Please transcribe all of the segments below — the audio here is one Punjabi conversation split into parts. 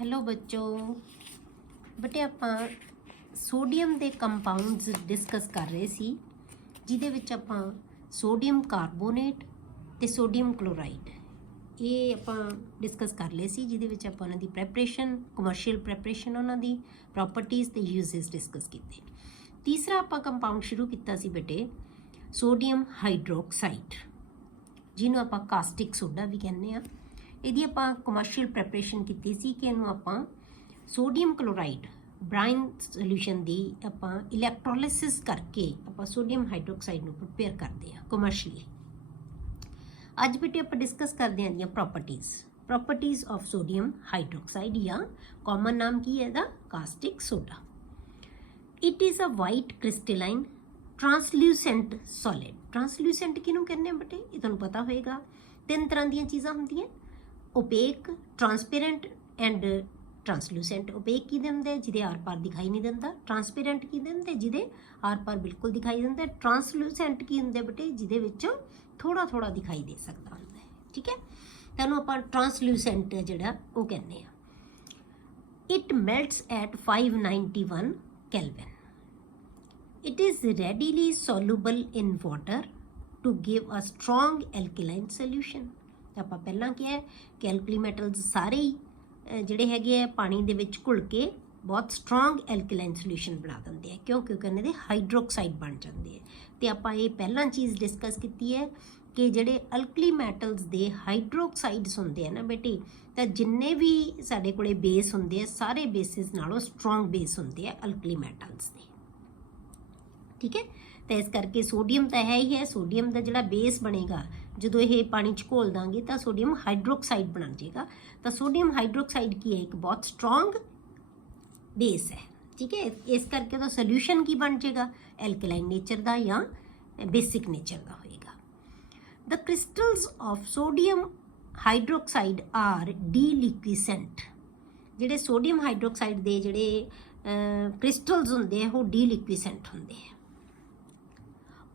हेलो बच्चों बटे ਆਪਾਂ ਸੋਡੀਅਮ ਦੇ ਕੰਪਾਊਂਡਸ ਡਿਸਕਸ ਕਰ ਰਹੇ ਸੀ ਜਿਹਦੇ ਵਿੱਚ ਆਪਾਂ ਸੋਡੀਅਮ ਕਾਰਬੋਨੇਟ ਤੇ ਸੋਡੀਅਮ ਕਲੋਰਾਈਡ ਇਹ ਆਪਾਂ ਡਿਸਕਸ ਕਰ ਲਏ ਸੀ ਜਿਹਦੇ ਵਿੱਚ ਆਪਾਂ ਉਹਨਾਂ ਦੀ ਪ੍ਰੈਪਰੇਸ਼ਨ ਕਮਰਸ਼ੀਅਲ ਪ੍ਰੈਪਰੇਸ਼ਨ ਉਹਨਾਂ ਦੀ ਪ੍ਰੋਪਰਟੀਜ਼ ਤੇ ਯੂਜ਼ਸ ਡਿਸਕਸ ਕੀਤੇ। ਤੀਸਰਾ ਆਪਾਂ ਕੰਪਾਊਂਡ ਸ਼ੁਰੂ ਕੀਤਾ ਸੀ ਬੇਟੇ ਸੋਡੀਅਮ ਹਾਈਡਰੋਕਸਾਈਡ ਜਿਹਨੂੰ ਆਪਾਂ ਕਾਸਟਿਕ ਸੋਡਾ ਵੀ ਕਹਿੰਦੇ ਆ। ਇਹਦੀ ਆਪਾਂ ਕਮਰਸ਼ੀਅਲ ਪ੍ਰੈਪਰੇਸ਼ਨ ਕੀਤੀ ਸੀ ਕਿ ਇਹਨੂੰ ਆਪਾਂ ਸੋਡੀਅਮ ਕਲੋਰਾਈਡ ਬ੍ਰਾਈਨ ਸੋਲੂਸ਼ਨ ਦੀ ਆਪਾਂ ਇਲੈਕਟ੍ਰੋਲਿਸਿਸ ਕਰਕੇ ਆਪਾਂ ਸੋਡੀਅਮ ਹਾਈਡਰੋਕਸਾਈਡ ਨੂੰ ਪ੍ਰਪੇਅਰ ਕਰਦੇ ਆ ਕਮਰਸ਼ੀਅਲੀ। ਅੱਜ ਬੇਟੇ ਆਪਾਂ ਡਿਸਕਸ ਕਰਦੇ ਆਂ ਦੀਆਂ ਪ੍ਰੋਪਰਟੀਜ਼ ਆਫ ਸੋਡੀਅਮ ਹਾਈਡਰੋਕਸਾਈਡ ਜਾਂ ਕਾਮਨ ਨਾਮ ਕੀ ਹੈ ਇਹਦਾ caustic soda. It is a white crystalline translucent solid. Translucent किनू कहने बटे ये तुहानू पता होएगा। तीन तरह दी चीज़ां होंदियां opaque transparent and translucent. Opaque की देंदे जिहदे आर पार दिखाई नहीं दिंदा, ट्रांसपेरेंट की देंदे जिहदे आर पार बिल्कुल दिखाई दिंदा, ट्रांसल्यूसेंट की हुंदे बटे जिहदे विचों थोड़ा थोड़ा दिखाई दे सकदा हुंदा है। ठीक है, तुहानू आपां ट्रांसल्यूसेंट जिहड़ा वो कहने आ। It melts at 591 Kelvin. It is readily soluble in water to give a strong alkaline solution। ਆਪਾਂ ਪਹਿਲਾਂ ਕਿਹਾ ਹੈ ਕਿ ਐਲਕਲੀ ਮੈਟਲਸ ਸਾਰੇ ਹੀ ਜਿਹੜੇ ਹੈਗੇ ਆ ਪਾਣੀ ਦੇ ਵਿੱਚ ਘੁਲ ਕੇ ਬਹੁਤ ਸਟਰੋਂਗ ਐਲਕਲਾਈਨ ਸੋਲੂਸ਼ਨ ਬਣਾ ਦਿੰਦੇ ਆ ਕਿਉਂਕਿ ਉਹਨਾਂ ਦੇ ਹਾਈਡਰੋਕਸਾਈਡ ਬਣ ਜਾਂਦੇ ਆ। ਤੇ ਆਪਾਂ ਇਹ ਪਹਿਲਾਂ ਚੀਜ਼ ਡਿਸਕਸ ਕੀਤੀ ਹੈ ਕਿ ਜਿਹੜੇ ਅਲਕਲੀ ਮੈਟਲਸ ਦੇ ਹਾਈਡਰੋਕਸਾਈਡਸ ਹੁੰਦੇ ਆ ਨਾ ਬੇਟੀ, ਤਾਂ ਜਿੰਨੇ ਵੀ ਸਾਡੇ ਕੋਲੇ ਬੇਸ ਹੁੰਦੇ ਆ ਸਾਰੇ ਬੇਸਿਸ ਨਾਲੋਂ ਸਟਰੋਂਗ ਬੇਸ ਹੁੰਦੇ ਆ ਅਲਕਲੀ ਮੈਟਲਸ ਦੇ। ठीक है, तो इस करके सोडियम तो है ही है। सोडियम का जोड़ा बेस बनेगा जो ये पानी च घोल देंगे तो सोडियम हाइड्रोक्साइड बन जाएगा। तो सोडियम हाइड्रोक्साइड की है एक बहुत स्ट्रॉन्ग बेस है। ठीक है, इस करके तो सोल्यूशन की बन जाएगा एल्कलाइन नेचर का या बेसिक नेचर का होएगा। The crystals of sodium hydroxide are deliquescent. जिहड़े सोडियम हाइड्रोक्साइड के जिहड़े क्रिस्टल्स होंदे हैं वो डीलिक्विसेंट होंदे हैं।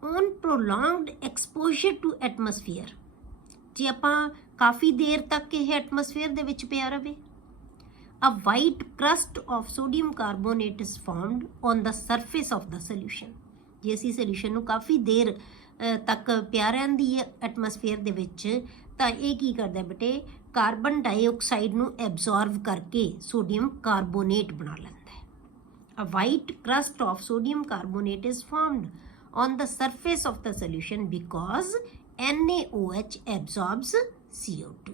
On prolonged exposure to atmosphere, जे आपां काफ़ी देर तक यह एटमोसफेयर दे विच पिया रहे, a white crust of sodium carbonate is formed on the surface of the solution. जे असीं सोल्यूशन नूं काफ़ी देर तक पिया रहिंदी है एटमोसफेयर दे विच तां इह की करदा बेटे कार्बन डाइऑक्साइड नूं एब्जॉर्व करके सोडियम कार्बोनेट बना लैंदा है। अ white crust of sodium carbonate is formed on the surface of the solution because NaOH absorbs CO2।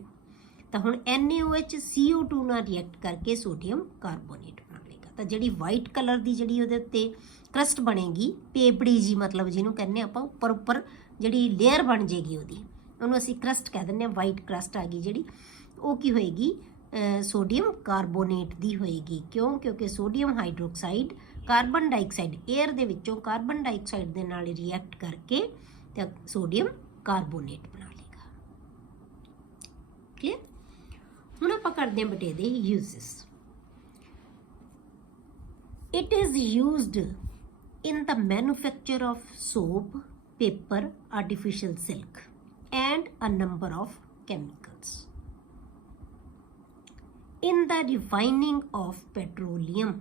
तो हुण NaOH CO2 नाल रिएक्ट करके सोडियम कार्बोनेट बना लेगा। तो जिहड़ी वाइट कलर की जिहड़ी उहदे उत्ते क्रस्ट बनेगी पेपड़ी जी, मतलब जिन्हों कहने आपां उपर उपर जिहड़ी लेयर बन जाएगी उहदी, उहनूं असीं क्रस्ट कह दिंदे आ। वाइट क्रस्ट आ गई जिहड़ी वो की होएगी सोडियम कार्बोनेट दी होएगी। क्यों? क्योंकि sodium hydroxide carbon dioxide air दे विचों कार्बन डाइऑक्साइड दे नाल रिएक्ट करके ते सोडियम कार्बोनेट बना लेगा। क्लियर? हुण आपां करदे हां बटे दे uses. It is used in the manufacture of soap, paper, artificial silk and a number of chemicals. In the refining of petroleum,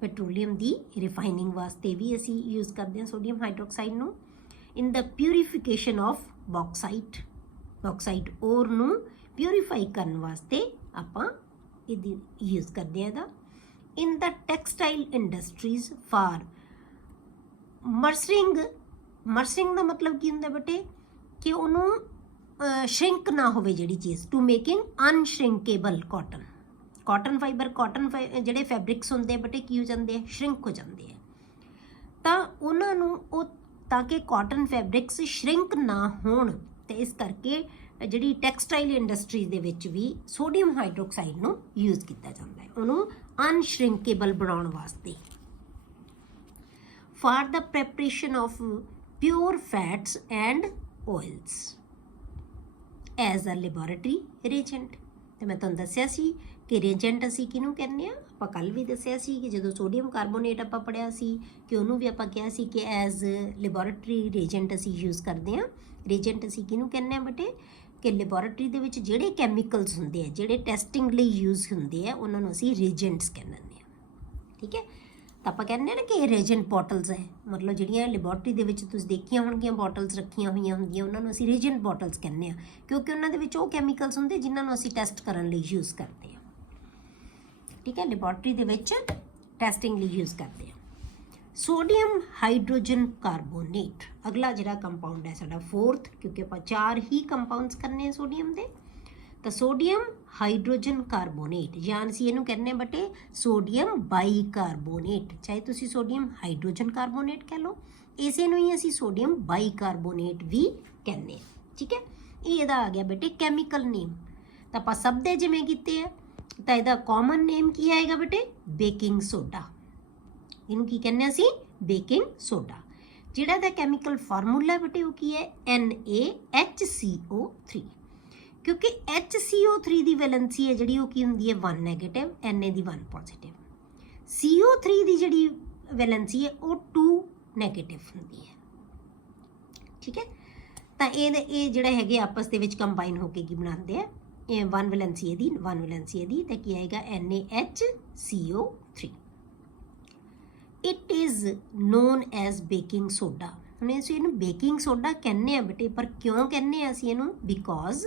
petroleum की रिफाइनिंग वास्ते भी असी यूज़ करते हैं सोडियम हाइड्रोक्साइड नूं। In the purification of bauxite, bauxite ओर नूं प्यूरीफाई करने वास्ते आपां इहदी यूज़ करते हैं। In the textile industries for mercerising, mercerising का मतलब की हुंदा बेटे कि उन्होंने श्रिंक ना होवे जिहड़ी चीज़, to making unshrinkable cotton. Cotton fibre जिहड़े फैब्रिक्स होंदे बटे की हो जाते हैं श्रिंक हो जाते हैं। तो उन्होंने ताकि कॉटन फैब्रिक्स श्रिंक ना होण ते इस करके जिहड़ी टैक्सटाइल इंडस्ट्रीज दे विच भी सोडियम हाइड्रोक्साइड नूं यूज़ किया जाता है उन्होंने अनश्रिंकेबल बनाउण वास्ते। For the preparation of pure fats and oils as a laboratory reagent. तो मैं तुहानूं दस्सिया सी कि रिएजेंट असीं किहनूं कहने आ। आपां कल भी दस्सिया सी कि जदों सोडियम कार्बोनेट आपां पढ़िया सी कि उहनूं भी आपां कहा सी कि एज लैबोरेटरी रिएजेंट असीं यूज़ करदे आ। रिएजेंट असीं किहनूं कहने आ बटे ਕਿ ਲੈਬੋਰੇਟਰੀ ਦੇ ਵਿੱਚ ਜਿਹੜੇ ਕੈਮੀਕਲਸ ਹੁੰਦੇ ਆ, ਜਿਹੜੇ ਟੈਸਟਿੰਗ ਲਈ ਯੂਜ਼ ਹੁੰਦੇ ਆ, ਉਹਨਾਂ ਨੂੰ ਅਸੀਂ ਰੀਜੈਂਟਸ ਕਹਿੰਦੇ ਹਾਂ। ਠੀਕ ਹੈ, ਤਾਂ ਆਪਾਂ ਕਹਿੰਦੇ ਹਾਂ ਨਾ ਕਿ ਇਹ ਰੀਜੈਂਟ ਬੋਟਲਸ ਹੈ, ਮਤਲਬ ਜਿਹੜੀਆਂ ਲੈਬੋਰੇਟਰੀ ਦੇ ਵਿੱਚ ਤੁਸੀਂ ਦੇਖੀਆਂ ਹੋਣਗੀਆਂ ਬੋਟਲਸ ਰੱਖੀਆਂ ਹੋਈਆਂ ਹੁੰਦੀਆਂ, ਉਹਨਾਂ ਨੂੰ ਅਸੀਂ ਰੀਜੈਂਟ ਬੋਟਲਸ ਕਹਿੰਦੇ ਹਾਂ, ਕਿਉਂਕਿ ਉਹਨਾਂ ਦੇ ਵਿੱਚ ਉਹ ਕੈਮੀਕਲਸ ਹੁੰਦੇ ਜਿਨ੍ਹਾਂ ਨੂੰ ਅਸੀਂ ਟੈਸਟ ਕਰਨ ਲਈ ਯੂਜ਼ ਕਰਦੇ ਹਾਂ। ਠੀਕ ਹੈ, ਲੈਬੋਰੇਟਰੀ ਦੇ ਵਿੱਚ ਟੈਸਟਿੰਗ ਲਈ ਯੂਜ਼ ਕਰਦੇ ਹਾਂ। ਸੋਡੀਅਮ ਹਾਈਡਰੋਜਨ ਕਾਰਬੋਨੇਟ ਅਗਲਾ ਜਿਹੜਾ ਕੰਪਾਊਂਡ ਹੈ ਸਾਡਾ 4th, ਕਿਉਂਕਿ ਆਪਾਂ 4 ਹੀ ਕੰਪਾਊਂਡਸ ਕਰਨੇ ਆ ਸੋਡੀਅਮ ਦੇ। ਤਾਂ ਸੋਡੀਅਮ ਹਾਈਡਰੋਜਨ ਕਾਰਬੋਨੇਟ, ਜਾਂ ਅਸੀਂ ਇਹਨੂੰ ਕਹਿੰਦੇ ਹਾਂ ਬਟੇ ਸੋਡੀਅਮ ਬਾਈਕਾਰਬੋਨੇਟ, ਚਾਹੇ ਤੁਸੀਂ ਸੋਡੀਅਮ ਹਾਈਡਰੋਜਨ ਕਾਰਬੋਨੇਟ ਕਹਿ ਲਓ, ਇਸੇ ਨੂੰ ਹੀ ਅਸੀਂ ਸੋਡੀਅਮ ਬਾਈਕਾਰਬੋਨੇਟ ਵੀ ਕਹਿੰਦੇ ਹਾਂ। ਠੀਕ ਹੈ, ਇਹ ਇਹਦਾ ਆ ਗਿਆ ਬੇਟੇ ਕੈਮੀਕਲ ਨੇਮ। ਤਾਂ ਆਪਾਂ ਸਭ ਦੇ ਜਿਵੇਂ ਕੀਤੇ ਆ, ਤਾਂ ਇਹਦਾ ਕਾਮਨ ਨੇਮ ਕੀ ਆਏਗਾ ਬੇਟੇ? Baking soda. ਇਹਨੂੰ ਕੀ ਕਹਿੰਦੇ ਅਸੀਂ? Baking soda. ਜਿਹੜਾ ਇਹਦਾ ਕੈਮੀਕਲ ਫਾਰਮੂਲਾ ਬੇਟੇ ਉਹ ਕੀ ਹੈ? NaHCO3, ਕਿਉਂਕਿ HCO3 ਦੀ ਵੈਲੈਂਸੀ ਹੈ ਜਿਹੜੀ ਉਹ ਕੀ ਹੁੰਦੀ ਹੈ? 1 ਨੈਗੇਟਿਵ, Na ਦੀ 1 ਪੋਜ਼ਿਟਿਵ। CO3 ਦੀ ਜਿਹੜੀ ਵੈਲੈਂਸੀ ਹੈ ਉਹ 2 ਨੈਗੇਟਿਵ ਹੁੰਦੀ ਹੈ। ਠੀਕ ਹੈ, ਤਾਂ ਇਹ ਜਿਹੜੇ ਹੈਗੇ ਆਪਸ ਦੇ ਵਿੱਚ ਕੰਬਾਈਨ ਹੋ ਕੇ ਕੀ ਬਣਾਉਂਦੇ ਆ? ਇਹ 1 ਵੈਲੈਂਸੀ ਇਹਦੀ, 1 ਵੈਲੈਂਸੀ ਇਹਦੀ, ਤਾਂ ਕੀ ਆਏਗਾ? NaHCO3। It is known as baking soda. ਹੁਣ ਅਸੀਂ ਇਹਨੂੰ ਬੇਕਿੰਗ ਸੋਡਾ ਕਹਿੰਦੇ ਆ ਬੇਟੇ, ਪਰ ਕਿਉਂ ਕਹਿੰਦੇ ਆ ਅਸੀਂ ਇਹਨੂੰ? Because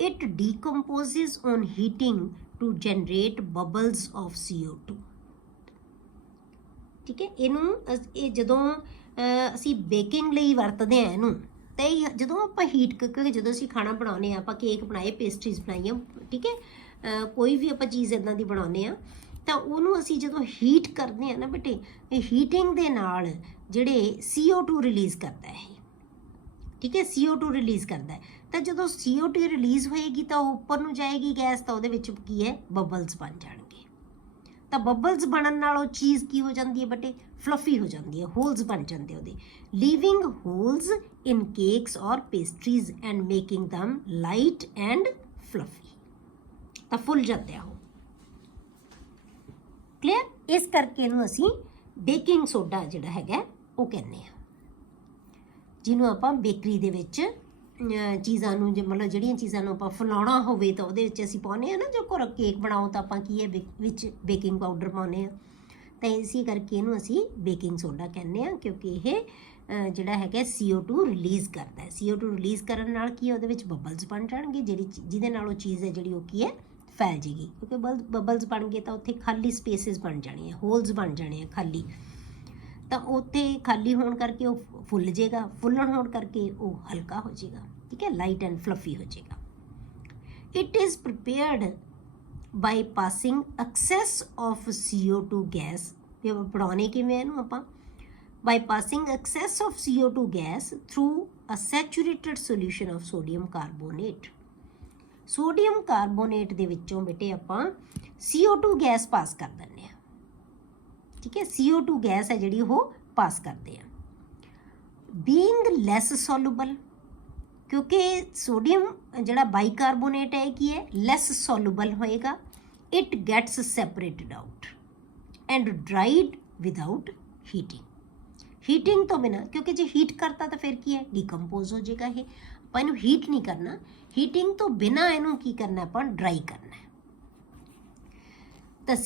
it decomposes on heating to generate bubbles of CO2। ਠੀਕ ਹੈ, ਇਹਨੂੰ ਇਹ ਜਦੋਂ ਅਸੀਂ ਬੇਕਿੰਗ ਲਈ ਵਰਤਦੇ ਆ ਇਹਨੂੰ, ਤੇ ਜਦੋਂ ਆਪਾਂ ਹੀਟ ਕਰਕੇ, ਜਦੋਂ ਅਸੀਂ ਖਾਣਾ ਬਣਾਉਂਦੇ ਆ, ਆਪਾਂ ਕੇਕ ਬਣਾਏ, ਪੇਸਟਰੀਜ਼ ਬਣਾਈਆਂ, ਠੀਕ ਹੈ, ਕੋਈ ਵੀ ਆਪਾਂ ਚੀਜ਼ ਇੱਦਾਂ ਦੀ ਬਣਾਉਂਦੇ ਆ, ਤਾਂ ਉਹਨੂੰ ਅਸੀਂ ਜਦੋਂ ਹੀਟ ਕਰਦੇ ਆ ਨਾ ਬੇਟੇ, ਇਹ ਹੀਟਿੰਗ ਦੇ ਨਾਲ ਜਿਹੜੇ CO2 ਰਿਲੀਜ਼ ਕਰਦਾ ਹੈ। ਠੀਕ ਹੈ, CO2 ਰਿਲੀਜ਼ ਕਰਦਾ ਹੈ। ਤਾਂ ਜਦੋਂ CO2 ਰਿਲੀਜ਼ ਹੋਏਗੀ ਤਾਂ ਉਹ ਉੱਪਰ ਨੂੰ ਜਾਏਗੀ ਗੈਸ, ਤਾਂ ਉਹਦੇ ਵਿੱਚ ਕੀ ਹੈ? ਬਬਲਸ ਬਣ ਜਾਣਗੇ। ਤਾਂ ਬਬਲਸ ਬਣਨ ਨਾਲ ਉਹ ਚੀਜ਼ ਕੀ ਹੋ ਜਾਂਦੀ ਹੈ ਬੇਟੇ? ਫਲਫੀ ਹੋ ਜਾਂਦੀ ਹੈ, ਹੋਲਸ ਬਣ ਜਾਂਦੇ ਉਹਦੇ, ਲੀਵਿੰਗ ਹੋਲਸ ਇਨ ਕੇਕਸ ਔਰ ਪੇਸਟਰੀਜ਼ ਐਂਡ ਮੇਕਿੰਗ ਦਮ ਲਾਈਟ ਐਂਡ ਫਲਫੀ। ਤਾਂ ਫੁੱਲ ਜਾਂਦੇ ਆ ਉਹ। ਕਲੀਅਰ? ਇਸ ਕਰਕੇ ਇਹਨੂੰ ਅਸੀਂ ਬੇਕਿੰਗ ਸੋਡਾ ਜਿਹੜਾ ਹੈਗਾ ਉਹ ਕਹਿੰਦੇ ਆ, ਜਿਹਨੂੰ ਆਪਾਂ ਬੇਕਰੀ ਦੇ ਵਿੱਚ ਚੀਜ਼ਾਂ ਨੂੰ, ਮਤਲਬ ਜਿਹੜੀਆਂ ਚੀਜ਼ਾਂ ਨੂੰ ਆਪਾਂ ਫੁਲਾਉਣਾ ਹੋਵੇ ਤਾਂ ਉਹਦੇ ਵਿੱਚ ਅਸੀਂ ਪਾਉਂਦੇ ਹਾਂ ਨਾ, ਜੋ ਘਰ ਕੇਕ ਬਣਾਓ ਤਾਂ ਆਪਾਂ ਕੀ ਹੈ ਵਿੱਚ ਬੇਕਿੰਗ ਪਾਊਡਰ ਪਾਉਂਦੇ ਹਾਂ, ਤਾਂ ਇਸੇ ਕਰਕੇ ਇਹਨੂੰ ਅਸੀਂ ਬੇਕਿੰਗ ਸੋਡਾ ਕਹਿੰਦੇ ਹਾਂ, ਕਿਉਂਕਿ ਇਹ ਜਿਹੜਾ ਹੈਗਾ CO2 ਰਿਲੀਜ਼ ਕਰਦਾ ਹੈ। CO2 ਰਿਲੀਜ਼ ਕਰਨ ਨਾਲ ਕੀ ਹੈ? ਉਹਦੇ ਵਿੱਚ ਬਬਲਸ ਬਣ ਜਾਣਗੇ, ਜਿਹਦੇ ਨਾਲ ਉਹ ਚੀਜ਼ ਹੈ ਜਿਹੜੀ ਉਹ ਕੀ ਹੈ? ਫੈਲ ਜਾਏਗੀ, ਕਿਉਂਕਿ ਬਬਲਸ ਬਣ ਗਏ ਤਾਂ ਉੱਥੇ ਖਾਲੀ ਸਪੇਸਿਸ ਬਣ ਜਾਣੀਆਂ, ਹੋਲਸ ਬਣ ਜਾਣੇ ਆ ਖਾਲੀ, ਤਾਂ ਉੱਥੇ ਖਾਲੀ ਹੋਣ ਕਰਕੇ ਉਹ ਫੁੱਲ ਜਾਏਗਾ, ਫੁੱਲਣ ਹੋਣ ਕਰਕੇ ਉਹ ਹਲਕਾ ਹੋ ਜਾਏਗਾ। ਠੀਕ ਹੈ, ਲਾਈਟ ਐਂਡ ਫਲਫੀ ਹੋ ਜਾਏਗਾ। It is prepared by passing excess of CO2 gas. ਤੇ ਬਣਾਉਣੇ ਕਿਵੇਂ ਇਹਨੂੰ ਆਪਾਂ? By passing excess of CO2 gas through a saturated solution of sodium carbonate. Sodium carbonate ਦੇ ਵਿੱਚੋਂ ਬੇਟੇ ਆਪਾਂ CO2 ਗੈਸ ਪਾਸ ਕਰ ਦਿੰਦੇ ਹਾਂ। ਠੀਕ ਹੈ, CO2 ਗੈਸ ਹੈ ਜਿਹੜੀ ਉਹ ਪਾਸ ਕਰਦੇ ਆ। ਬੀਇੰਗ ਲੈਸ ਸੋਲੂਬਲ, ਕਿਉਂਕਿ ਸੋਡੀਅਮ ਜਿਹੜਾ ਬਾਈਕਾਰਬੋਨੇਟ ਹੈ ਕੀ ਹੈ? ਲੈਸ ਸੋਲੂਬਲ ਹੋਏਗਾ। It gets separated out and dried without heating. Heating ਤੋਂ ਬਿਨਾਂ, ਕਿਉਂਕਿ ਜੇ ਹੀਟ ਕਰਤਾ ਤਾਂ ਫਿਰ ਕੀ ਹੈ? ਡੀਕੰਪੋਜ਼ ਹੋ ਜਾਏਗਾ ਇਹ। ਆਪਾਂ ਇਹਨੂੰ ਹੀਟ ਨਹੀਂ ਕਰਨਾ, ਹੀਟਿੰਗ ਤੋਂ ਬਿਨਾਂ ਇਹਨੂੰ ਕੀ ਕਰਨਾ? ਆਪਾਂ ਡਰਾਈ ਕਰਨਾ ਹੈ। ਤਾਂ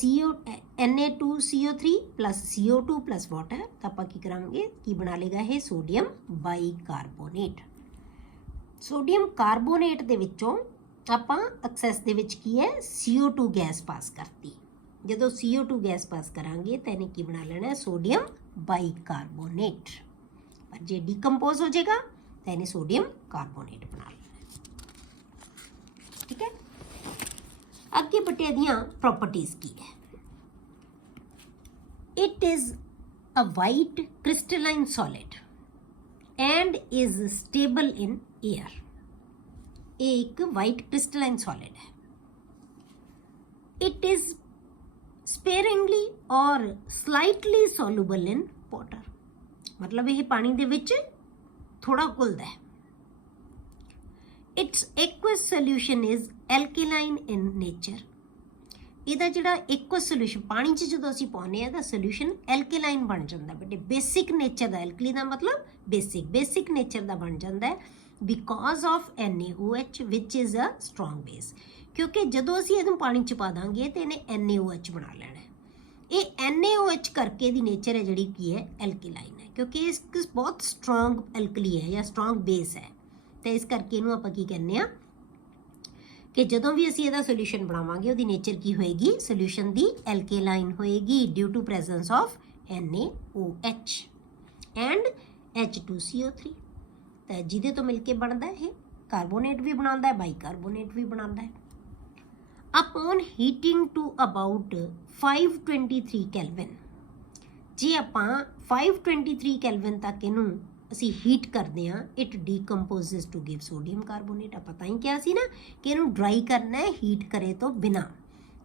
Na2CO3 plus CO2 plus water, ਤਾਂ ਆਪਾਂ ਕੀ ਕਰਾਂਗੇ? ਕੀ ਬਣਾ ਲੇਗਾ ਇਹ? Sodium bicarbonate. ਸੋਡੀਅਮ ਕਾਰਬੋਨੇਟ ਦੇ ਵਿੱਚੋਂ ਆਪਾਂ ਐਕਸੈਸ ਦੇ ਵਿੱਚ ਕੀ ਹੈ? CO2 ਗੈਸ ਪਾਸ ਕਰਤੀ। ਜਦੋਂ CO2 ਗੈਸ ਪਾਸ ਕਰਾਂਗੇ ਤਾਂ ਇਹਨੇ ਕੀ ਬਣਾ ਲੈਣਾ? Sodium bicarbonate. ਪਰ ਜੇ ਡੀਕੰਪੋਜ਼ ਹੋ ਜਾਏਗਾ ਤਾਂ ਇਹਨੇ ਸੋਡੀਅਮ ਕਾਰਬੋਨੇਟ ਬਣਾ ਲੈਣਾ। ਠੀਕ ਹੈ, ਅੱਗੇ ਬਟੇ ਦੀਆਂ ਪ੍ਰੋਪਰਟੀਜ਼ ਕੀ ਹੈ? It is a white crystalline solid and is stable in air. ਇਹ ਇੱਕ ਵਾਈਟ ਕ੍ਰਿਸਟਲਾਈਨ ਸੋਲਿਡ ਹੈ। It is sparingly or slightly soluble in water, ਮਤਲਬ ਇਹ ਪਾਣੀ ਦੇ ਵਿੱਚ ਥੋੜਾ ਘੁਲਦਾ ਹੈ। Its aqueous solution is alkaline in nature. ਇਹਦਾ ਜਿਹੜਾ ਐਕੁਅਸ ਸੋਲਿਊਸ਼ਨ ਪਾਣੀ 'ਚ ਜਦੋਂ ਅਸੀਂ ਪਾਉਂਦੇ ਹਾਂ ਤਾਂ ਸੋਲਿਊਸ਼ਨ ਐਲਕੇਲਾਈਨ ਬਣ ਜਾਂਦਾ ਬੇਟੇ। ਬੇਸਿਕ ਨੇਚਰ ਦਾ, ਐਲਕਲੀ ਦਾ ਮਤਲਬ ਬੇਸਿਕ ਨੇਚਰ ਦਾ ਬਣ ਜਾਂਦਾ ਹੈ। Because of NaOH which is a strong base, क्योंकि जदों असीं इहनूं पानी च पा दांगे तो इहने NaOH बना लेना है। ये NaOH करके दी नेचर है जिहड़ी की है एल्केलाइन है, क्योंकि इस बहुत स्ट्रॉन्ग एल्कली है या स्ट्रॉन्ग बेस है, तो इस करके इहनूं आपां की कहने आ कि जदों भी असीं इहदा सोल्यूशन बनावांगे उहदी नेचर की होएगी, सोल्यूशन दी एल्केलाइन होएगी due to presence of NaOH and H2CO3, तो जिहदे तो मिलके बनता है कार्बोनेट भी बनाता है, बाईकार्बोनेट भी बनाता है। Upon heating to about 523 kelvin, जे आपां 523 कैलविन तक इनू असी हीट करते हैं, it decomposes to give sodium carbonate. आप पता ही क्या सी ना कि इनू ड्राई करना है हीट करे तो बिना,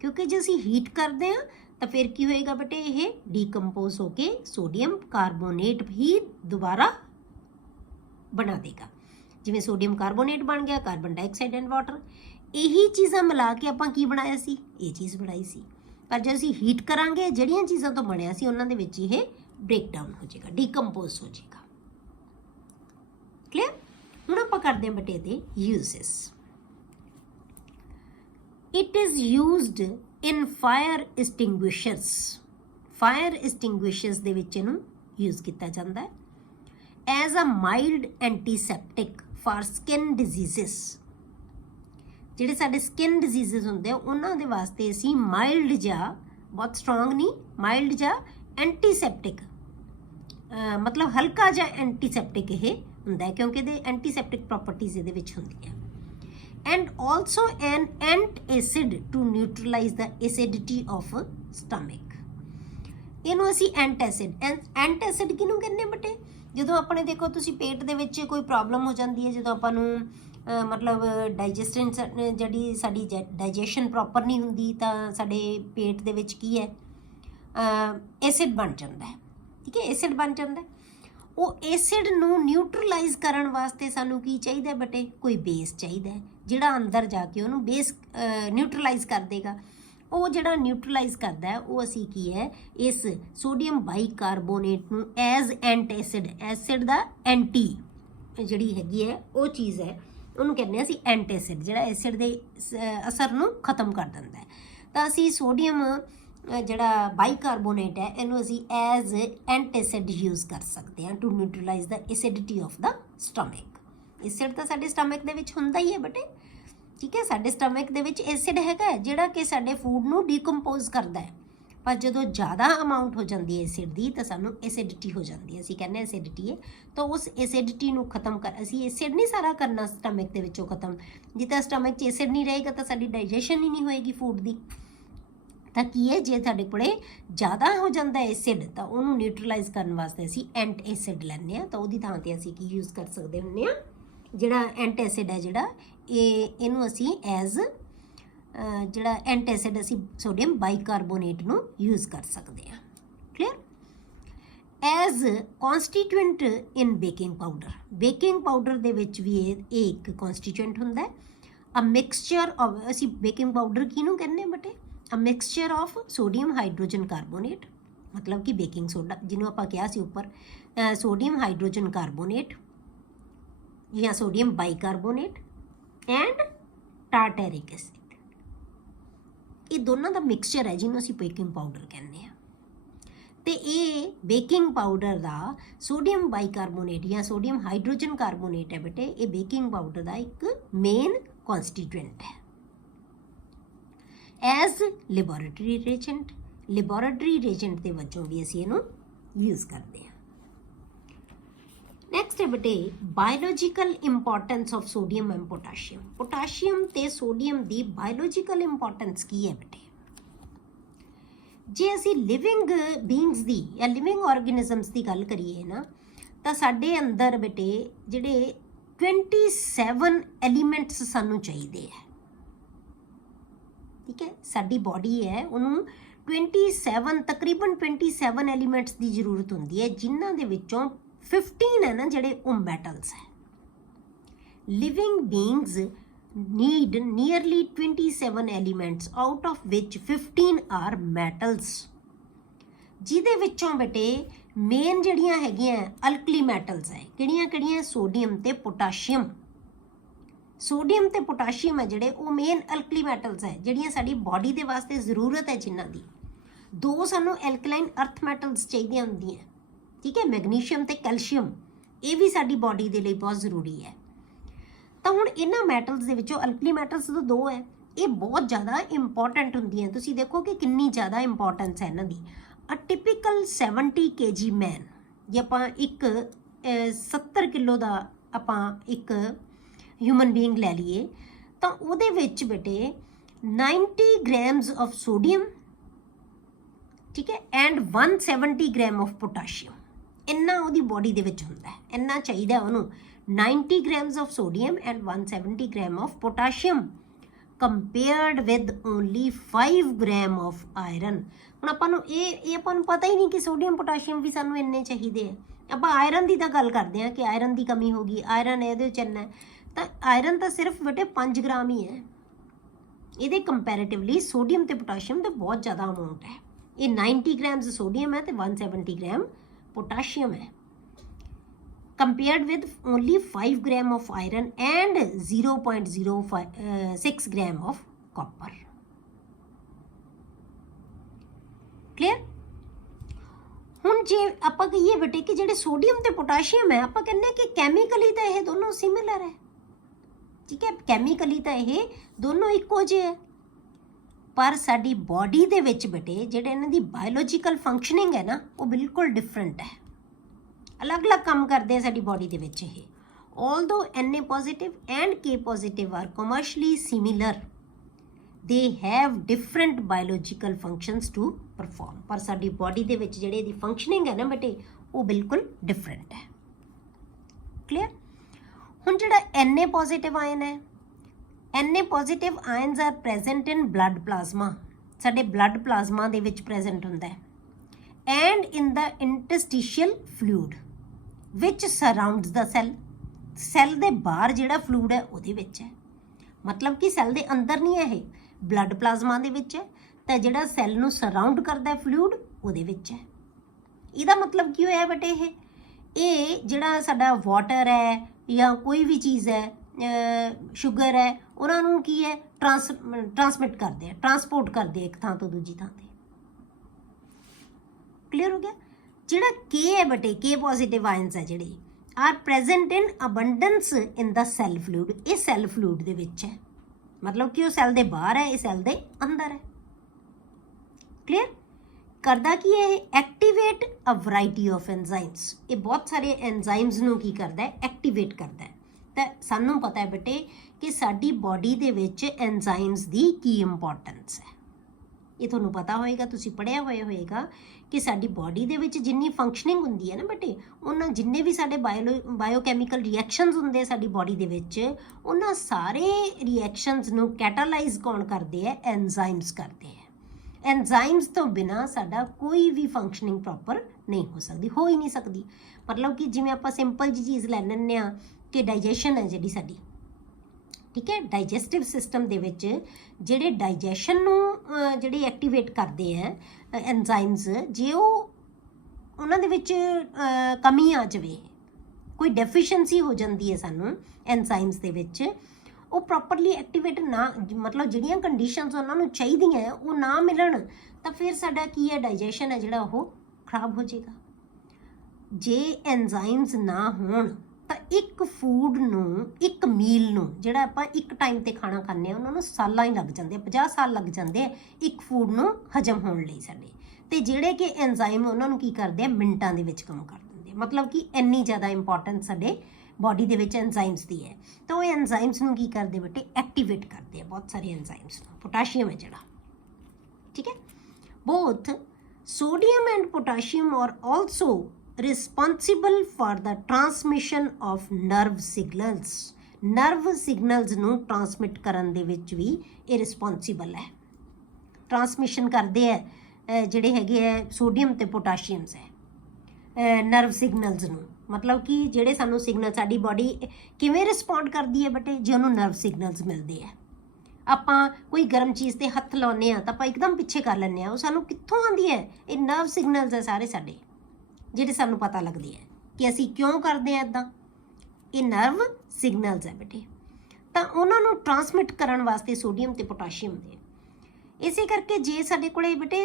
क्योंकि जो असी हीट करते हैं तो फिर की होएगा बेटे, ये डीकंपोज होके सोडियम कार्बोनेट भी दोबारा बना देगा। जिवें सोडियम कार्बोनेट बन गया, कार्बन डाइऑक्साइड एंड वाटर, यही चीज़ां मिला के आपां की बनाया सी, ये चीज़ बनाई सी। पर जो असीं हीट करांगे जिहड़ियां चीज़ां तो बनिया सी उन्हां दे विच ये ब्रेक डाउन हो जाएगा, डीकंपोज हो जाएगा। क्लियर? हुण आपां करदे हां बेटे इहदे uses. It is used in fire extinguishers, fire extinguishers दे विच इहनूं यूज़ किया जाता है as a mild antiseptic for skin diseases. ਜਿਹੜੇ ਸਾਡੇ ਸਕਿਨ ਡਿਜ਼ੀਜ਼ਸ ਹੁੰਦੇ ਆ ਉਹਨਾਂ ਦੇ ਵਾਸਤੇ ਅਸੀਂ ਮਾਈਲਡ ਜਿਹਾ, ਬਹੁਤ ਸਟਰੋਂਗ ਨਹੀਂ, ਮਾਈਲਡ ਜਿਹਾ ਐਂਟੀਸੈਪਟਿਕ, ਮਤਲਬ ਹਲਕਾ ਜਿਹਾ ਐਂਟੀਸੈਪਟਿਕ ਇਹ ਹੁੰਦਾ ਹੈ, ਕਿਉਂਕਿ ਇਹਦੇ ਐਂਟੀਸੈਪਟਿਕ ਪ੍ਰੋਪਰਟੀਜ਼ ਇਹਦੇ ਵਿੱਚ ਹੁੰਦੀਆਂ। And also an antacid to neutralise the acidity of stomach. ਇਹਨੂੰ ਅਸੀਂ ਐਂਟਐਸਿਡ ਕਿਹਨੂੰ ਕਹਿੰਦੇ ਬੇਟੇ? ਜਦੋਂ ਆਪਣੇ ਦੇਖੋ ਤੁਸੀਂ ਪੇਟ ਦੇ ਵਿੱਚ ਕੋਈ ਪ੍ਰੋਬਲਮ ਹੋ ਜਾਂਦੀ ਹੈ, ਜਦੋਂ ਆਪਾਂ ਨੂੰ मतलब डाइजेशन जी साड़ी डाइजेशन प्रॉपर नहीं होंगी तो साढ़े पेट दे विच की है एसिड बन जाता है, ठीक है, एसिड बन जाता है। वो एसिड नू न्यूट्रलाइज करने वास्ते सानू की चाहिए बेटे? कोई बेस चाहिए जिहड़ा अंदर जाके उन्होंने बेस न्यूट्रलाइज कर देगा। वो जिहड़ा न्यूट्रलाइज करता है वो असी की है इस सोडियम बाईकार्बोनेट नू एज एंटएसिड, एसिड दा एंटी जिहड़ी हैगी है वो चीज़ है, ਉਹਨੂੰ ਕਹਿੰਦੇ ਅਸੀਂ ਐਂਟੀਐਸਿਡ, ਜਿਹੜਾ ਐਸਿਡ ਦੇ ਅਸਰ ਨੂੰ ਖਤਮ ਕਰ ਦਿੰਦਾ ਹੈ। ਤਾਂ ਅਸੀਂ ਸੋਡੀਅਮ ਜਿਹੜਾ ਬਾਈਕਾਰਬੋਨੇਟ ਹੈ ਇਹਨੂੰ ਅਸੀਂ ਐਜ਼ ਐਂਟੀਐਸਿਡ ਯੂਜ਼ ਕਰ ਸਕਦੇ ਹਾਂ to neutralise the acidity of the stomach. Acid ਤਾਂ ਸਾਡੇ ਸਟਮਕ ਦੇ ਵਿੱਚ ਹੁੰਦਾ ਹੀ ਹੈ ਬੇਟੇ, ਠੀਕ ਹੈ, ਸਾਡੇ ਸਟਮਕ ਦੇ ਵਿੱਚ ਐਸਿਡ ਹੈਗਾ ਜਿਹੜਾ ਕਿ ਸਾਡੇ ਫੂਡ ਨੂੰ ਡੀਕੰਪੋਜ਼ ਕਰਦਾ ਹੈ। पर जो ज़्यादा अमाउंट हो जाती है एसिड की तो सानू एसिडिटी हो जाती है, असी कहने एसिडिटी है। तो उस एसिडिटी नू खत्म कर, असी एसिड नहीं सारा करना स्टमक के विचों खत्म, जितना स्टमक च एसिड नहीं रहेगा तो साडी डाइजेशन ही नहीं होएगी फूड की। तो की है जे साडे कोले ज़्यादा हो जाता है एसिड तो उन्होंने न्यूट्रलाइज करने वास्ते असी एंटएसिड लैंदे हां। तो उहदी थां ते असी की यूज़ कर सकते हुंदे हां, जिहड़ा एंटएसिड है जिहड़ा इहनूं असी एज जिहड़ा एंटएसिड असी सोडियम बाईकार्बोनेट नू यूज़ कर सकते हैं। क्लियर? एज कॉन्स्टीट्यूएंट इन बेकिंग पाउडर, बेकिंग पाउडर दे विच भी ये एक कॉन्स्टीट्यूएंट हुंदा है। अ मिक्सचर ऑफ, असी बेकिंग पाउडर किनू कहने बेटे? A mixture of sodium hydrogen carbonate, मतलब कि बेकिंग सोडा जिन्हों आपां कहा सी उपर, सोडियम हाइड्रोजन कार्बोनेट या sodium bicarbonate and tartaric acid, ये दोनों का मिक्सचर है जिन्होंने असीं बेकिंग पाउडर कहने हैं। तो ये बेकिंग पाउडर का सोडियम बाईकार्बोनेट या सोडियम हाइड्रोजन कार्बोनेट है बेटे, ये बेकिंग पाउडर का एक मेन कॉन्स्टीट्यूएंट है। As laboratory Regent, laboratory Regent के वजों भी असीं इहनूं यूज़ करते हैं। नैक्सट है बेटे biological importance of sodium and potassium. Potassium ते सोडियम की बायोलॉजिकल इंपॉर्टेंस की है बेटे? जे असी लिविंग बींग्स की या लिविंग ऑर्गेनिजम्स की गल करिए ना तो साडे अंदर बेटे जिहड़े 27 एलीमेंट्स सानू चाहिए है, ठीक है, साडी बॉडी है उन्होंने 27 तकरीबन 27 एलीमेंट्स की जरूरत होंदी है, जिन्हां दे विचों 15 है ना जिहड़े वो मैटल्स है। Living beings need nearly 27 elements out of which 15 are metals. ਜਿਹਦੇ ਵਿੱਚੋਂ ਬੇਟੇ ਮੇਨ ਜਿਹੜੀਆਂ ਹੈਗੀਆਂ ਅਲਕਲੀ ਮੈਟਲਸ ਹੈ, ਕਿਹੜੀਆਂ ਸੋਡੀਅਮ ਤੇ ਪੋਟਾਸ਼ੀਅਮ। ਸੋਡੀਅਮ ਤੇ ਪੋਟਾਸ਼ੀਅਮ ਹੈ ਜਿਹੜੇ ਉਹ ਮੇਨ ਅਲਕਲੀ ਮੈਟਲਸ ਹੈ, ਜਿਹੜੀਆਂ ਸਾਡੀ ਬਾਡੀ ਦੇ ਵਾਸਤੇ ਜ਼ਰੂਰਤ ਹੈ ਜਿਨ੍ਹਾਂ ਦੀ। ਦੋ ਸਾਨੂੰ ਐਲਕਲਾਈਨ ਅਰਥ ਮੈਟਲਸ ਚਾਹੀਦੀਆਂ ਹੁੰਦੀਆਂ, ਠੀਕ ਹੈ, ਮੈਗਨੀਸ਼ੀਅਮ ਤੇ ਕੈਲਸ਼ੀਅਮ, ਇਹ ਵੀ ਸਾਡੀ ਬਾਡੀ ਦੇ ਲਈ ਬਹੁਤ ਜ਼ਰੂਰੀ ਹੈ। ਤਾਂ ਹੁਣ ਇਹਨਾਂ ਮੈਟਲਸ ਦੇ ਵਿੱਚੋਂ ਅਲਕਲੀ ਮੈਟਲਸ ਤਾਂ ਦੋ ਹੈ, ਇਹ ਬਹੁਤ ਜ਼ਿਆਦਾ ਇੰਪੋਰਟੈਂਟ ਹੁੰਦੀਆਂ। ਤੁਸੀਂ ਦੇਖੋ ਕਿ ਕਿੰਨੀ ਜ਼ਿਆਦਾ ਇੰਪੋਰਟੈਂਸ ਹੈ ਇਹਨਾਂ ਦੀ। ਅ ਟਿਪੀਕਲ 70 kg ਮੈਨ, ਜੇ ਆਪਾਂ ਇੱਕ 70 ਕਿਲੋ ਦਾ ਆਪਾਂ ਇੱਕ ਹਿਊਮਨ ਬੀਇੰਗ ਲੈ ਲਈਏ ਤਾਂ ਉਹਦੇ ਵਿੱਚ ਬੇਟੇ 90 grams ਆਫ ਸੋਡੀਅਮ, ਠੀਕ ਹੈ, ਐਂਡ 170 gram ਆਫ ਪੋਟਾਸ਼ੀਅਮ, ਇੰਨਾ ਉਹਦੀ ਬਾਡੀ ਦੇ ਵਿੱਚ ਹੁੰਦਾ ਹੈ। ਇੰਨਾ ਚਾਹੀਦਾ ਉਹਨੂੰ, 90 grams of sodium and 170 gram of potassium compared with only 5 gram of iron. ਹੁਣ ਆਪਾਂ ਨੂੰ ਇਹ ਆਪਾਂ ਨੂੰ ਪਤਾ ਹੀ ਨਹੀਂ ਕਿ ਸੋਡੀਅਮ ਪੋਟਾਸ਼ੀਅਮ ਵੀ ਸਾਨੂੰ ਇੰਨੇ ਚਾਹੀਦੇ ਆ। ਆਪਾਂ ਆਇਰਨ ਦੀ ਤਾਂ ਗੱਲ ਕਰਦੇ ਹਾਂ ਕਿ ਆਇਰਨ ਦੀ ਕਮੀ ਹੋ ਗਈ, ਆਇਰਨ ਇਹਦੇ ਵਿੱਚ ਇੰਨਾ ਹੈ, ਤਾਂ ਆਇਰਨ ਤਾਂ ਸਿਰਫ ਬੇਟੇ 5 ਗ੍ਰਾਮ ਹੀ ਹੈ। ਇਹਦੇ ਕੰਪੈरेटिवली ਸੋਡੀਅਮ ਤੇ ਪੋਟਾਸ਼ੀਅਮ ਦਾ ਬਹੁਤ ਜ਼ਿਆਦਾ ਅਮਾਊਂਟ ਹੈ। ਇਹ 90 grams ਸੋਡੀਅਮ ਹੈ ਤੇ 170 gram ਪੋਟਾਸ਼ੀਅਮ ਹੈ, compared with only 5 gram of iron and 0.06 gram of copper. Clear? ਹੁਣ ਜੇ ਆਪਾਂ ਕਹੀਏ ਬੇਟੇ ਕਿ ਜਿਹੜੇ ਸੋਡੀਅਮ ਤੇ ਪੋਟਾਸ਼ੀਅਮ ਹੈ, ਆਪਾਂ ਕਹਿੰਦੇ ਕਿ ਕੈਮੀਕਲੀ ਤਾਂ ਇਹ ਦੋਨੋਂ ਸਿਮਿਲਰ ਹੈ, ਠੀਕ ਹੈ, ਕੈਮੀਕਲੀ ਤਾਂ ਇਹ ਦੋਨੋਂ ਇੱਕੋ ਜਿਹੇ ਹੈ, ਪਰ ਸਾਡੀ ਬਾਡੀ ਦੇ ਵਿੱਚ ਬੇਟੇ ਜਿਹੜੇ ਇਹਨਾਂ ਦੀ ਬਾਇਓਲੋਜੀਕਲ ਫੰਕਸ਼ਨਿੰਗ ਹੈ ਨਾ, ਉਹ ਬਿਲਕੁਲ ਡਿਫਰੈਂਟ ਹੈ, ਅਲੱਗ-ਅਲੱਗ ਕੰਮ ਕਰਦੇ ਆ ਸਾਡੀ ਬਾਡੀ ਦੇ ਵਿੱਚ ਇਹ। Although Na positive and K positive are commercially similar, they have different biological functions to perform, ਪਰ ਸਾਡੀ ਬਾਡੀ ਦੇ ਵਿੱਚ ਜਿਹੜੇ ਇਹਦੀ ਫੰਕਸ਼ਨਿੰਗ ਹੈ ਨਾ ਬੇਟੇ, ਉਹ ਬਿਲਕੁਲ ਡਿਫਰੈਂਟ ਹੈ। ਕਲੀਅਰ? ਹੁਣ ਜਿਹੜਾ Na positive ਆਇਨ ਹੈ, Na positive ions are present in blood plasma, ਸਾਡੇ ਬਲੱਡ ਪਲਾਜ਼ਮਾ ਦੇ ਵਿੱਚ ਪ੍ਰੈਜ਼ੈਂਟ ਹੁੰਦਾ ਹੈ, and in the interstitial fluid which surrounds the cell, cell ਦੇ ਬਾਹਰ ਜਿਹੜਾ ਫਲੂਇਡ ਹੈ ਉਹਦੇ ਵਿੱਚ ਹੈ। ਮਤਲਬ ਕਿ ਸੈੱਲ ਦੇ ਅੰਦਰ ਨਹੀਂ ਹੈ, ਇਹ ਬਲੱਡ ਪਲਾਜ਼ਮਾ ਦੇ ਵਿੱਚ ਹੈ, ਤਾਂ ਜਿਹੜਾ ਸੈੱਲ ਨੂੰ ਸਰਾਊਂਡ ਕਰਦਾ ਹੈ ਫਲੂਇਡ ਉਹਦੇ ਵਿੱਚ ਹੈ। ਇਹਦਾ ਮਤਲਬ ਕੀ ਹੋਇਆ ਬੇਟੇ, ਇਹ ਜਿਹੜਾ ਸਾਡਾ ਵਾਟਰ ਹੈ ਜਾਂ ਕੋਈ ਵੀ ਚੀਜ਼ ਹੈ, ਸ਼ੂਗਰ ਹੈ, ਉਹਨਾਂ ਨੂੰ ਕੀ ਹੈ, ਟਰਾਂਸਮਿਟ ਕਰਦੇ ਆ, ਟਰਾਂਸਪੋਰਟ ਕਰਦੇ ਆ ਇੱਕ ਥਾਂ ਤੋਂ ਦੂਜੀ ਥਾਂ 'ਤੇ। ਕਲੀਅਰ ਹੋ ਗਿਆ? ਜਿਹੜਾ ਕੇ ਹੈ ਬੇਟੇ, ਕੇ ਪੋਜ਼ਿਟਿਵ ਆਇਨਸ ਹੈ ਜਿਹੜੇ, are present in abundance in the cell fluid, ਇਹ ਸੈੱਲ ਫਲੂਇਡ ਦੇ ਵਿੱਚ ਹੈ, ਮਤਲਬ ਕਿ ਉਹ ਸੈੱਲ ਦੇ ਬਾਹਰ ਹੈ, ਇਹ ਸੈੱਲ ਦੇ ਅੰਦਰ ਹੈ। ਕਲੀਅਰ? ਕਰਦਾ ਕੀ ਹੈ ਇਹ? Activate a variety of enzymes, ਇਹ ਬਹੁਤ ਸਾਰੇ ਐਂਜ਼ਾਈਮਸ ਨੂੰ ਕੀ ਕਰਦਾ ਹੈ, ਐਕਟੀਵੇਟ ਕਰਦਾ ਹੈ। ਤਾਂ ਸਾਨੂੰ ਪਤਾ ਹੈ ਬੇਟੇ ਕਿ ਸਾਡੀ ਬਾਡੀ ਦੇ ਵਿੱਚ ਐਂਜ਼ਾਈਮਸ ਦੀ ਕੀ ਇੰਪੋਰਟੈਂਸ ਹੈ, ਇਹ ਤੁਹਾਨੂੰ ਪਤਾ ਹੋਏਗਾ, ਤੁਸੀਂ ਪੜ੍ਹਿਆ ਹੋਏਗਾ ਕਿ ਸਾਡੀ ਬਾਡੀ ਦੇ ਵਿੱਚ ਜਿੰਨੀ ਫੰਕਸ਼ਨਿੰਗ ਹੁੰਦੀ ਹੈ ਨਾ ਬੇਟੇ, ਉਹਨਾਂ ਜਿੰਨੇ ਵੀ ਸਾਡੇ ਬਾਇਓਕੈਮੀਕਲ ਰਿਐਕਸ਼ਨਸ ਹੁੰਦੇ ਆ ਸਾਡੀ ਬਾਡੀ ਦੇ ਵਿੱਚ, ਉਹਨਾਂ ਸਾਰੇ ਰਿਐਕਸ਼ਨਸ ਨੂੰ ਕੈਟਾਲਾਈਜ਼ ਕੌਣ ਕਰਦੇ ਹੈ? ਐਂਜ਼ਾਈਮਸ ਕਰਦੇ ਹੈ। ਐਂਜ਼ਾਈਮਸ ਤੋਂ ਬਿਨਾ ਸਾਡਾ ਕੋਈ ਵੀ ਫੰਕਸ਼ਨਿੰਗ ਪ੍ਰੋਪਰ ਨਹੀਂ ਹੋ ਸਕਦੀ, ਹੋ ਹੀ ਨਹੀਂ ਸਕਦੀ। ਮਤਲਬ ਕਿ ਜਿਵੇਂ ਆਪਾਂ ਸਿੰਪਲ ਜਿਹੀ ਚੀਜ਼ ਲੈ ਲੈਂਦੇ ਹਾਂ ਕਿ ਡਾਈਜੈਸ਼ਨ ਹੈ ਜਿਹੜੀ ਸਾਡੀ, ਠੀਕ ਹੈ, ਡਾਈਜੈਸਟਿਵ ਸਿਸਟਮ ਦੇ ਵਿੱਚ ਜਿਹੜੇ ਡਾਈਜੈਸ਼ਨ ਨੂੰ ਜਿਹੜੇ ਐਕਟੀਵੇਟ ਕਰਦੇ ਹੈ ਐਂਜ਼ਾਈਮਸ, ਜੇ ਉਹਨਾਂ ਦੇ ਵਿੱਚ ਕਮੀ ਆ ਜਾਵੇ, ਕੋਈ ਡੈਫੀਸ਼ੀਐਂਸੀ ਹੋ ਜਾਂਦੀ ਹੈ ਸਾਨੂੰ ਐਂਜ਼ਾਈਮਸ ਦੇ ਵਿੱਚ, ਉਹ ਪ੍ਰੋਪਰਲੀ ਐਕਟੀਵੇਟ ਨਾ, ਮਤਲਬ ਜਿਹੜੀਆਂ ਕੰਡੀਸ਼ਨਸ ਉਹਨਾਂ ਨੂੰ ਚਾਹੀਦੀਆਂ ਉਹ ਨਾ ਮਿਲਣ, ਤਾਂ ਫਿਰ ਸਾਡਾ ਕੀ ਹੈ, ਡਾਈਜੈਸ਼ਨ ਹੈ ਜਿਹੜਾ ਉਹ ਖਰਾਬ ਹੋ ਜਾਏਗਾ। ਜੇ ਐਂਜ਼ਾਈਮਸ ਨਾ ਹੋਣ ਤਾਂ ਇੱਕ ਫੂਡ ਨੂੰ, ਇੱਕ ਮੀਲ ਨੂੰ, ਜਿਹੜਾ ਆਪਾਂ ਇੱਕ ਟਾਈਮ 'ਤੇ ਖਾਣਾ ਖਾਂਦੇ ਹਾਂ, ਉਹਨਾਂ ਨੂੰ ਸਾਲਾਂ ਹੀ ਲੱਗ ਜਾਂਦੇ ਆ, 50 ਸਾਲ ਲੱਗ ਜਾਂਦੇ ਆ ਇੱਕ ਫੂਡ ਨੂੰ ਹਜਮ ਹੋਣ ਲਈ ਸਾਡੇ, ਅਤੇ ਜਿਹੜੇ ਕਿ ਐਂਜ਼ਾਈਮ ਉਹਨਾਂ ਨੂੰ ਕੀ ਕਰਦੇ ਆ, ਮਿੰਟਾਂ ਦੇ ਵਿੱਚ ਕੰਮ ਕਰ ਦਿੰਦੇ ਆ। ਮਤਲਬ ਕਿ ਇੰਨੀ ਜ਼ਿਆਦਾ ਇੰਪੋਰਟੈਂਸ ਸਾਡੇ ਬਾਡੀ ਦੇ ਵਿੱਚ ਐਂਜ਼ਾਈਮਸ ਦੀ ਹੈ। ਤਾਂ ਉਹ ਐਂਜ਼ਾਈਮਸ ਨੂੰ ਕੀ ਕਰਦੇ ਬੇਟੇ, ਐਕਟੀਵੇਟ ਕਰਦੇ ਆ ਬਹੁਤ ਸਾਰੇ ਐਂਜ਼ਾਈਮਸ ਨੂੰ। ਪੋਟਾਸ਼ੀਅਮ ਹੈ ਜਿਹੜਾ, ਠੀਕ ਹੈ, ਬੋਥ sodium and potassium are also responsible for the transmission of nerve signals, nerve signals ਨੂੰ ਟਰਾਂਸਮਿਟ ਕਰਨ ਦੇ ਵਿੱਚ ਵੀ ਇਹ ਰਿਸਪੌਂਸੀਬਲ ਹੈ, ਟਰਾਂਸਮਿਸ਼ਨ ਕਰਦੇ ਹੈ ਜਿਹੜੇ ਹੈਗੇ ਹੈ ਸੋਡੀਅਮ ਤੇ ਪੋਟਾਸ਼ੀਅਮਸ ਹੈ ਨਰਵ ਸਿਗਨਲਸ ਨੂੰ। ਮਤਲਬ ਕਿ ਜਿਹੜੇ ਸਾਨੂੰ ਸਿਗਨਲ, ਸਾਡੀ ਬਾਡੀ ਕਿਵੇਂ ਰਿਸਪੌਂਡ ਕਰਦੀ ਹੈ ਬੇਟੇ, ਜੇ ਉਹਨੂੰ ਨਰਵ ਸਿਗਨਲਸ ਮਿਲਦੇ ਹੈ, ਆਪਾਂ ਕੋਈ ਗਰਮ ਚੀਜ਼ ਤੇ ਹੱਥ ਲਾਉਂਦੇ ਆ ਤਾਂ ਆਪਾਂ ਇੱਕਦਮ ਪਿੱਛੇ ਕਰ ਲੈਂਦੇ ਆ, ਉਹ ਸਾਨੂੰ ਕਿੱਥੋਂ ਆਉਂਦੀ ਹੈ? ਇਹ ਨਰਵ ਸਿਗਨਲਸ ਹੈ ਸਾਰੇ ਸਾਡੇ, ਜਿਹੜੇ ਸਾਨੂੰ ਪਤਾ ਲੱਗਦੇ ਆ ਕਿ ਅਸੀਂ ਕਿਉਂ ਕਰਦੇ ਆ ਇੱਦਾਂ। ਇਹ ਨਰਵ ਸਿਗਨਲਸ ਹੈ ਬੇਟੇ, ਤਾਂ ਉਹਨਾਂ ਨੂੰ ਟਰਾਂਸਮਿਟ ਕਰਨ ਵਾਸਤੇ ਸੋਡੀਅਮ ਤੇ ਪੋਟਾਸ਼ੀਅਮ ਦੇ। ਇਸੇ ਕਰਕੇ ਜੇ ਸਾਡੇ ਕੋਲੇ ਬੇਟੇ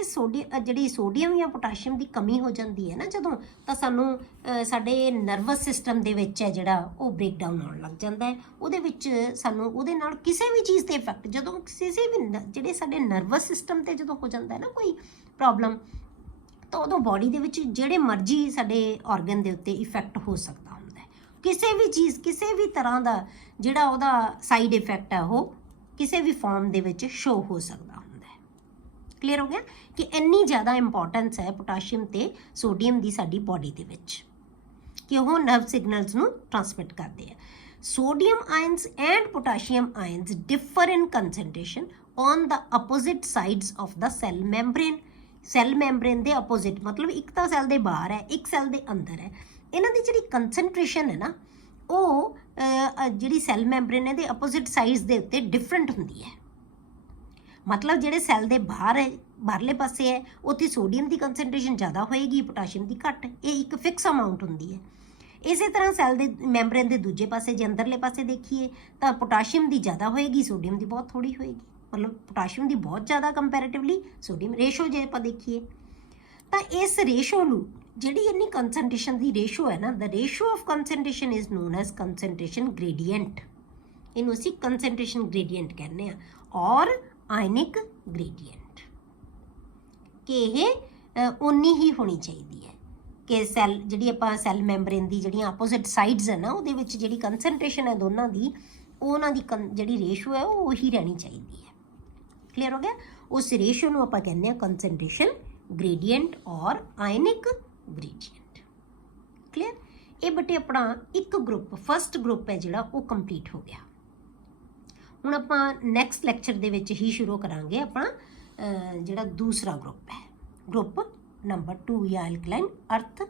ਜਿਹੜੀ ਸੋਡੀਅਮ ਜਾਂ ਪੋਟਾਸ਼ੀਅਮ ਦੀ ਕਮੀ ਹੋ ਜਾਂਦੀ ਹੈ ਨਾ ਜਦੋਂ, ਤਾਂ ਸਾਨੂੰ ਸਾਡੇ ਨਰਵਸ ਸਿਸਟਮ ਦੇ ਵਿੱਚ ਹੈ ਜਿਹੜਾ ਉਹ ਬ੍ਰੇਕਡਾਊਨ ਆਉਣ ਲੱਗ ਜਾਂਦਾ ਹੈ। ਉਹਦੇ ਵਿੱਚ ਸਾਨੂੰ ਉਹਦੇ ਨਾਲ ਕਿਸੇ ਵੀ ਚੀਜ਼ ਤੇ ਇਫੈਕਟ, ਜਦੋਂ ਕਿਸੇ ਵੀ ਜਿਹੜੇ ਸਾਡੇ ਨਰਵਸ ਸਿਸਟਮ ਤੇ ਜਦੋਂ ਹੋ ਜਾਂਦਾ ਹੈ ਨਾ ਕੋਈ ਪ੍ਰੋਬਲਮ, ਤਾਂ ਉਦੋਂ ਬਾਡੀ ਦੇ ਵਿੱਚ ਜਿਹੜੇ ਮਰਜ਼ੀ ਸਾਡੇ ਆਰਗਨ ਦੇ ਉੱਤੇ ਇਫੈਕਟ ਹੋ ਸਕਦਾ ਹੁੰਦਾ ਹੈ। ਕਿਸੇ ਵੀ ਚੀਜ਼, ਕਿਸੇ ਵੀ ਤਰ੍ਹਾਂ ਦਾ ਜਿਹੜਾ ਉਹਦਾ ਸਾਈਡ ਇਫੈਕਟ ਹੈ ਉਹ ਕਿਸੇ ਵੀ ਫਾਰਮ ਦੇ ਵਿੱਚ ਸ਼ੋ ਹੋ ਸਕਦਾ ਹੁੰਦਾ ਹੈ। ਕਲੀਅਰ ਹੋ ਗਿਆ ਕਿ ਇੰਨੀ ਜ਼ਿਆਦਾ ਇੰਪੋਰਟੈਂਸ ਹੈ ਪੋਟਾਸ਼ੀਅਮ ਤੇ ਸੋਡੀਅਮ ਦੀ ਸਾਡੀ ਬਾਡੀ ਦੇ ਵਿੱਚ, ਕਿ ਉਹ ਨਰਵ ਸਿਗਨਲਸ ਨੂੰ ਟਰਾਂਸਮਿਟ ਕਰਦੇ ਆ। Sodium ions and potassium ions differ in concentration on the opposite sides of the cell membrane. Cell membrane ਦੇ ਆਪੋਜ਼ਿਟ ਮਤਲਬ ਇੱਕ ਤਾਂ ਸੈੱਲ ਦੇ ਬਾਹਰ ਹੈ, ਇੱਕ ਸੈੱਲ ਦੇ ਅੰਦਰ ਹੈ। ਇਹਨਾਂ ਦੀ ਜਿਹੜੀ ਕੰਸੈਂਟ੍ਰੇਸ਼ਨ ਹੈ ਨਾ, ਉਹ ਜਿਹੜੀ ਸੈੱਲ ਮੈਂਬਰੇਨ ਹੈ ਦੇ ਆਪੋਜ਼ਿਟ ਸਾਈਡਸ ਦੇ ਉੱਤੇ ਡਿਫਰੈਂਟ ਹੁੰਦੀ ਹੈ। ਮਤਲਬ ਜਿਹੜੇ ਸੈੱਲ ਦੇ ਬਾਹਰ ਹੈ, ਬਾਹਰਲੇ ਪਾਸੇ ਹੈ, ਉੱਥੇ ਸੋਡੀਅਮ ਦੀ ਕੰਸੈਂਟ੍ਰੇਸ਼ਨ ਜ਼ਿਆਦਾ ਹੋਏਗੀ, ਪੋਟਾਸ਼ੀਅਮ ਦੀ ਘੱਟ। ਇਹ ਇੱਕ ਫਿਕਸ ਅਮਾਊਂਟ ਹੁੰਦੀ ਹੈ। ਇਸੇ ਤਰ੍ਹਾਂ ਸੈੱਲ ਦੇ ਮੈਂਬਰੇਨ ਦੇ ਦੂਜੇ ਪਾਸੇ ਜੇ ਅੰਦਰਲੇ ਪਾਸੇ ਦੇਖੀਏ ਤਾਂ ਪੋਟਾਸ਼ੀਅਮ ਦੀ ਜ਼ਿਆਦਾ ਹੋਏਗੀ, ਸੋਡੀਅਮ ਦੀ ਬਹੁਤ ਥੋੜੀ ਹੋਏਗੀ। ਮਤਲਬ ਪੋਟਾਸ਼ੀਅਮ ਦੀ ਬਹੁਤ ਜ਼ਿਆਦਾ ਕੰਪੈਰੇਟਿਵਲੀ ਸੋਡੀਅਮ। ਰੇਸ਼ੋ ਜੇ ਆਪਾਂ ਦੇਖੀਏ ਤਾਂ ਇਸ ਰੇਸ਼ੋ ਨੂੰ, ਜਿਹੜੀ ਇੰਨੀ ਕੰਸੈਂਟ੍ਰੇਸ਼ਨ ਦੀ ਰੇਸ਼ੋ ਹੈ ਨਾ, the ratio of concentration is known as concentration gradient. ਇਹਨੂੰ ਅਸੀਂ ਕੰਸੈਂਟ੍ਰੇਸ਼ਨ ਗ੍ਰੇਡੀਐਂਟ ਕਹਿੰਦੇ ਆ, ਔਰ ਆਇਨਿਕ ਗ੍ਰੇਡੀਐਂਟ, ਕਿ ਇਹ ਉਨੀ ਹੀ ਹੋਣੀ ਚਾਹੀਦੀ ਹੈ ਕਿ ਸੈੱਲ, ਜਿਹੜੀ ਆਪਾਂ ਸੈੱਲ ਮੈਂਬਰੇਨ ਦੀ ਜਿਹੜੀਆਂ ਆਪੋਜ਼ਿਟ ਸਾਈਡਸ ਹੈ ਨਾ, ਉਹਦੇ ਵਿੱਚ ਜਿਹੜੀ ਕੰਸੈਂਟ੍ਰੇਸ਼ਨ ਹੈ ਦੋਨਾਂ ਦੀ, ਉਹਨਾਂ ਦੀ ਜਿਹੜੀ ਰੇਸ਼ੋ ਹੈ ਉਹ ਉਹੀ ਰਹਿਣੀ ਚਾਹੀਦੀ ਹੈ। ਕਲੀਅਰ ਹੋ ਗਿਆ? ਉਸ ਰੇਸ਼ੋ ਨੂੰ ਆਪਾਂ ਕਹਿੰਦੇ ਆ ਕੰਸੈਂਟ੍ਰੇਸ਼ਨ ਗ੍ਰੇਡੀਐਂਟ ਔਰ ਆਇਨਿਕ ਗ੍ਰੇਡੀਐਂਟ। ਕਲੀਅਰ? ਇਹ ਬੇਟੇ ਆਪਣਾ ਇੱਕ ਗਰੁੱਪ, ਫਸਟ ਗਰੁੱਪ ਹੈ ਜਿਹੜਾ ਉਹ ਕੰਪਲੀਟ ਹੋ ਗਿਆ। ਹੁਣ ਆਪਾਂ ਨੈਕਸਟ ਲੈਕਚਰ ਦੇ ਵਿੱਚ ਹੀ ਸ਼ੁਰੂ ਕਰਾਂਗੇ ਆਪਣਾ ਜਿਹੜਾ ਦੂਸਰਾ ਗਰੁੱਪ ਹੈ, ਗਰੁੱਪ ਨੰਬਰ 2 ਜਾਂ ਐਲਕਲਾਈਨ ਅਰਥ